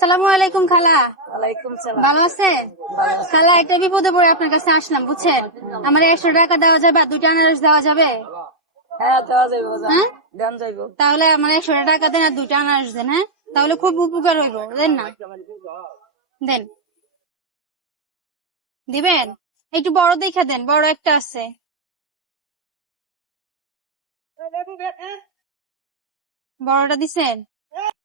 সালামু আলাইকুম খালা। ওয়ালাইকুম সালাম। ভালো আছেন? খালা একটা বিপদে পড়ে আপনার কাছে আসলাম বুঝছেন। আমার 100 টাকা দেওয়া যাবে আর 2টা আনারস দেওয়া যাবে? হ্যাঁ, দেওয়া যাইব। হ্যাঁ দেন যাইব। তাহলে আমার 100 টাকা দেন আর 2টা আনারস দেন। হ্যাঁ তাহলে খুব উপকার হইব। দেন না, দেন, দিবেন? একটু বড় দেখে দেন, বড় একটা আছে। বড়টা দিছেন?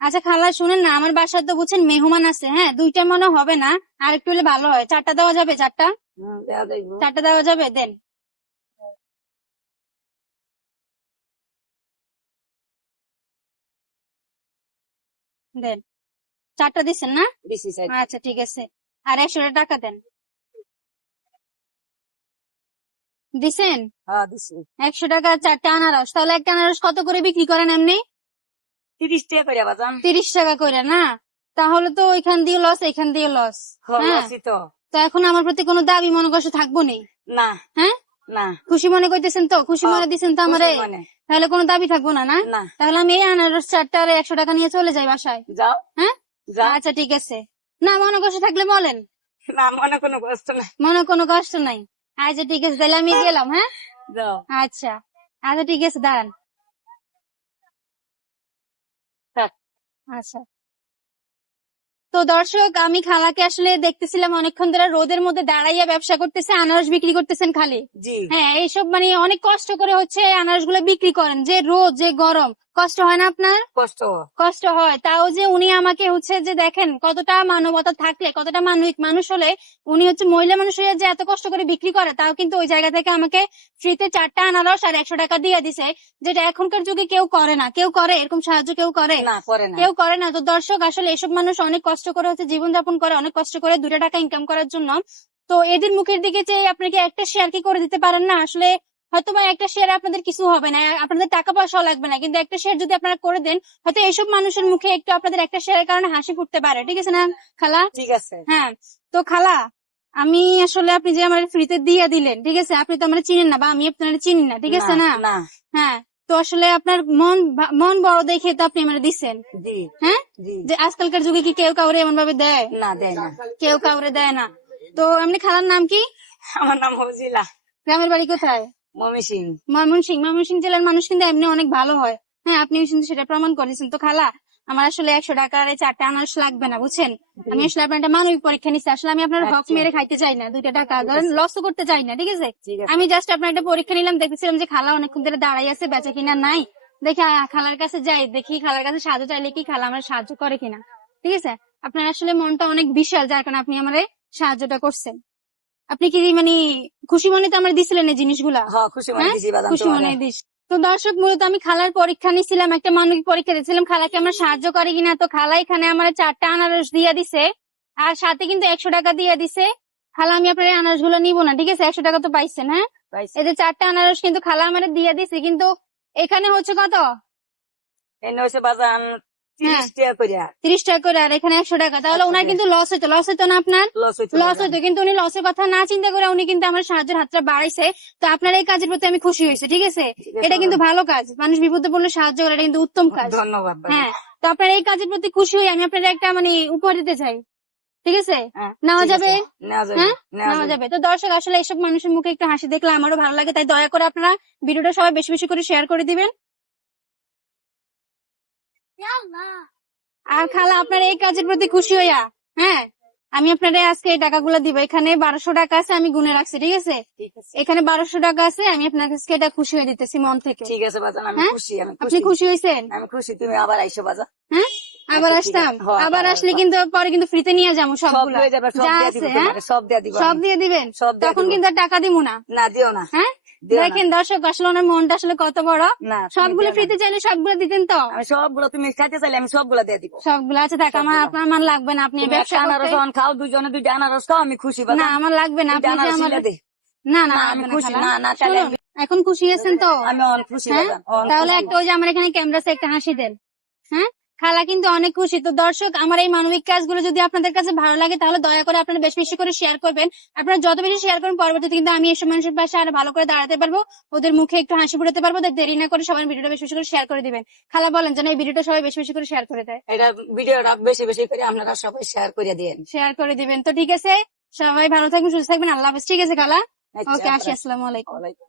আচ্ছা খালা শুনেন না, আমার বাসায় তো বুঝছেন মেহমান আছে। হ্যাঁ 2টা মনে হবে না, আর একটু হলে ভালো হয়। 4টা দেওয়া যাবে? 4টা? দেওয়া যাইব। 4টা দেওয়া যাবে? দেন, দেন। 4টা দিচ্ছেন না? দিছি চাই। আচ্ছা ঠিক আছে। আর 100 টাকা দেন। দিছেন? হ্যাঁ, দিছি। 100 টাকা 4টা আনারস। তাহলে একটা আনারস কত করে বিক্রি করেন এমনি? 30 টাকা করে বাজান। 30 টাকা করে না? তাহলে তো ওইখান দিয়ে লস, এখান দিয়ে লস। হ্যাঁ লসই তো। তো এখন আমার প্রতি কোনো দাবি মনে কষ্ট থাকবো নি? না, হ্যাঁ না। খুশি মনে করতেছেন তো? খুশি মনে দিচ্ছেন তো আমারে? খুশি মনে। তাহলে কোনো দাবি থাকবো না? না না। তাহলে আমি এই আনারস 4টা আর 100 টাকা নিয়ে চলে যাই বাসায়। যাও। হ্যাঁ যাও। আচ্ছা ঠিক আছে। না মনে কষ্ট থাকলে বলেন। না, মনে কোনো কষ্ট নাই। মনে কোনো কষ্ট নাই? আচ্ছা ঠিক আছে, তাহলে আমি গেলাম। হ্যাঁ যাও। আচ্ছা, আচ্ছা ঠিক আছে, দাঁড়ান। থাক। আচ্ছা তো দর্শক, আমি খালাকে আসলে দেখতেছিলাম অনেকক্ষণ ধরে রোদের মধ্যে দাঁড়াইয়া ব্যবসা করতেছে, আনারস বিক্রি করতেছেন খালি। জি। হ্যাঁ এইসব মানে অনেক কষ্ট করে হচ্ছে আনারস গুলো বিক্রি করেন, যে রোদ যে গরম, কষ্ট হয় না আপনার? কষ্ট। কষ্ট হয়, তাও যে উনি আমাকে হচ্ছে যে দেখেন কতটা মানবতা থাকলে, কতটা মানবিক মানুষ হলে উনি হচ্ছে মহিলা মানুষ হয়ে যে এত কষ্ট করে বিক্রি করে, তাও কিন্তু ওই জায়গা থেকে আমাকে ফ্রিতে 4টা আনারস আর 100 টাকা দিয়ে দিছে, যেটা এখনকার যুগে কেউ করে না। কেউ করে এরকম সাহায্য? কেউ করে না, করে না। কেউ করে না। তো দর্শক আসলে এসব মানুষ অনেক কষ্ট করে হচ্ছে জীবনযাপন করে, অনেক কষ্ট করে 2টা টাকা ইনকাম করার জন্য। তো এদের মুখের দিকে চেয়ে আপনি কি একটা শেয়ার কি করে দিতে পারেন না? আসলে হয়তো বা একটা শেয়ারে আপনাদের কিছু হবে না, আপনাদের টাকা পয়সাও লাগবে না, কিন্তু একটা শেয়ার যদি আপনারা করে দেন, হয়তো এইসব মানুষের মুখে একটু আপনাদের একটা শেয়ারের কারণে হাসি ফুটতে পারে। ঠিক আছে না খালা? ঠিক আছে। হ্যাঁ তো খালা, আমি আসলে আপনি যে আমার ফ্রিতে দিয়ে দিলেন, ঠিক আছে, আপনি তো আমার চিনেন না বা আমি আপনার চিনি না, ঠিক আছে না? না। হ্যাঁ তো আসলে আপনার মন বড় দেখে তো আপনি আমার দিচ্ছেন। জি। হ্যাঁ জি। যে আজকালকার যুগে কি কেউ কাউরে এমন ভাবে দেয়? না, দেয় না। কেউ কাউরে দেয় না। তো এমনি খালার নাম কি? আমার নাম হজিলা। গ্রামের বাড়ি কোথায়? ময়মনসিং। ময়মনসিংহ জেলার মানুষ কিন্তু এমনি অনেক ভালো হয়। হ্যাঁ আপনি কিন্তু সেটা প্রমাণ করেছেন। তো খালা, আমার আসলে 100 টাকার 4টা আনারস লাগবে না বুঝছেন। আমি আসলে আপনার একটা মানবিক পরীক্ষা নিচ্ছি। আসলে আমি আপনার হক আচ্ছা। মেরে খাইতে চাই না, 2টা টাকা ধরেন লস করতে চাই না, ঠিক আছে? ঠিক আছে। আমি জাস্ট আপনার একটা পরীক্ষা নিলাম, দেখতেছিলাম যে খালা অনেকক্ষণ ধরে দাঁড়াই আছে, বেচা কিনা নাই। দেখি খালার কাছে যাই, দেখি খালার কাছে সাহায্য চাইলে কি খালা আমার সাহায্য করে কিনা। ঠিক আছে, আপনার আসলে মনটা অনেক বিশাল, যার কারণে আপনি আমার সাহায্যটা করছেন। আপনি কি মানে খুশি মনে তো আমার দিছিলেন এই জিনিসগুলা? হ্যাঁ, খুশি মনে হ্যাঁ দিছি বাদাম খুশি তোমারে। মনে দিস। তো দর্শক, মূলত আমি খালার পরীক্ষা নিছিলাম, একটা মানবিক পরীক্ষা দিচ্ছিলাম খালাকে আমার সাহায্য করে কিনা। তো খালা এখানে আমার 4টা আনারস দিয়ে দিছে, আর সাথে কিন্তু 100 টাকা দিয়ে দিছে। খালা আমি আপনার এই আনারস গুলো নিবো না, ঠিক আছে? 100 টাকা তো পাইছেন। হ্যাঁ পাইছি। এই যে 4টা আনারস কিন্তু খালা আমার দিয়ে দিছে, কিন্তু এখানে হচ্ছে কত? এনে হয়েছে বাজান হ্যাঁ 30 টাকা করে। 30 টাকা করে, আর এখানে 100 টাকা। তাহলে 100 ওনার টাকা। কিন্তু লস হইতো, লস হইতো না আপনার? লস হইতো লস বাজান। হইতো, কিন্তু উনি লসের কথা না চিন্তা করে উনি কিন্তু আমার সাহায্যের হাতটা বাড়াইছে। তো আপনার এই কাজের প্রতি আমি খুশি হয়েছি, ঠিক আছে? ঠিক আছে এটা কিন্তু বাজান। ভালো কাজ, মানুষ বিপদে পড়লে সাহায্য করে, এটা কিন্তু উত্তম কাজ। ধন্যবাদ বাজান। হ্যাঁ তো আপনার এই কাজের প্রতি খুশি হয়ে আমি আপনার একটা মানে উপহার দিতে চাই, ঠিক আছে? হ্যাঁ, নেওয়া ঠিক যাবে? আছে। নেওয়া যাবে। হ্যাঁ নেওয়া নেওয়া যাবে। যাবে। তো দর্শক আসলে এইসব মানুষের মুখে একটু হাসি দেখলে আমারও ভালো লাগে, তাই দয়া করে আপনারা ভিডিওটা সবাই বেশি বেশি করে শেয়ার করে দিবেন। আর খালা, আপনার এই কাজের প্রতি খুশি হইয়া, হ্যাঁ আমি আপনার আজকে এই টাকাগুলো দিব। এখানে 1200 টাকা আছে, আমি গুনে রাখছি, ঠিক আছে? ঠিক আছে। এখানে 1200 টাকা আছে, আমি আপনার কাছে এটা খুশি হয়ে দিতেছি মন থেকে। ঠিক আছে বাজান, আমি হ্যাঁ খুশি। আমি আপনি খুশি। খুশি হয়েছেন? আমি খুশি, তুমি আবার আইসো বাজান। হ্যাঁ আবার আচ্ছা, ঠিক আসতাম। আছে। হ্যাঁ, আবার আবার আসলে আসবা। কিন্তু পরে কিন্তু ফ্রিতে নিয়ে যাবো সব সবগুলা হয়ে যাবে, সব যা দিয়ে দিব আছে। হ্যাঁ তোমারে, সব দিয়ে দিব সব আমি। দিয়ে দিবেন? সব দিয়ে তখন দিব। কিন্তু আর টাকা দিব না। না, দিও না। হ্যাঁ দিও না। দেখেন দর্শক, আসলে ওনার মনটা আসলে কত বড়। না, তুমি সবগুলো দিও না। ফ্রিতে চাইলে সবগুলো দিতেন তো? আমি সবগুলো, তুমি খাইতে চাইলে আমি সবগুলো দিয়ে দিব। সবগুলো আছে, থাক, আমার সবগুলো। আপনার মান লাগবে না, আপনি তুমি ব্যবসা একটা করতে। আনারস যখন খাও, দুজনে 2টা আনারস খাও, আমি খুশি না বাজান। আমার লাগবে না, 2টা আপনি যে আনারস আমার। ইলে দে। না না না, আমি লাগবে না খুশি। খালা। না, না, তাহলে শুনুন, এখন খুশি হয়েছেন তো? আমি অনেক খুশি হ্যাঁ বাজান, অনেক তাহলে খুশি। একটা ওই যে আমার এখানে ক্যামেরা একটা হাসি দেন। হ্যাঁ খালা কিন্তু অনেক খুশি। তো দর্শক, আমার এই মানবিক কাজগুলো যদি আপনাদের কাছে ভালো লাগে তাহলে দয়া করে আপনারা বেশি বেশি করে শেয়ার করবেন। আপনারা যত বেশি শেয়ার করবেন পরবর্তীতে কিন্তু আমি এসব মানুষের পাশে আরো ভালো করে দাঁড়াতে পারবো, ওদের মুখে একটু হাসি ফুটাতে পারবো। তাই দেরি না করে সবাই ভিডিওটা বেশি বেশি করে শেয়ার করে দিবেন। খালা বলেন যেন এই ভিডিওটা সবাই বেশি বেশি করে শেয়ার করে দেয়। এটা ভিডিওটা বেশি বেশি করে আপনারা সবাই শেয়ার করে দিন। শেয়ার করে দিবেন। তো ঠিক আছে, সবাই ভালো থাকবেন, সুস্থ থাকবেন। আল্লাহ হাফেজ। ঠিক আছে খালা, ওকে, আসি। আসসালামু আলাইকুম। আচ্ছা।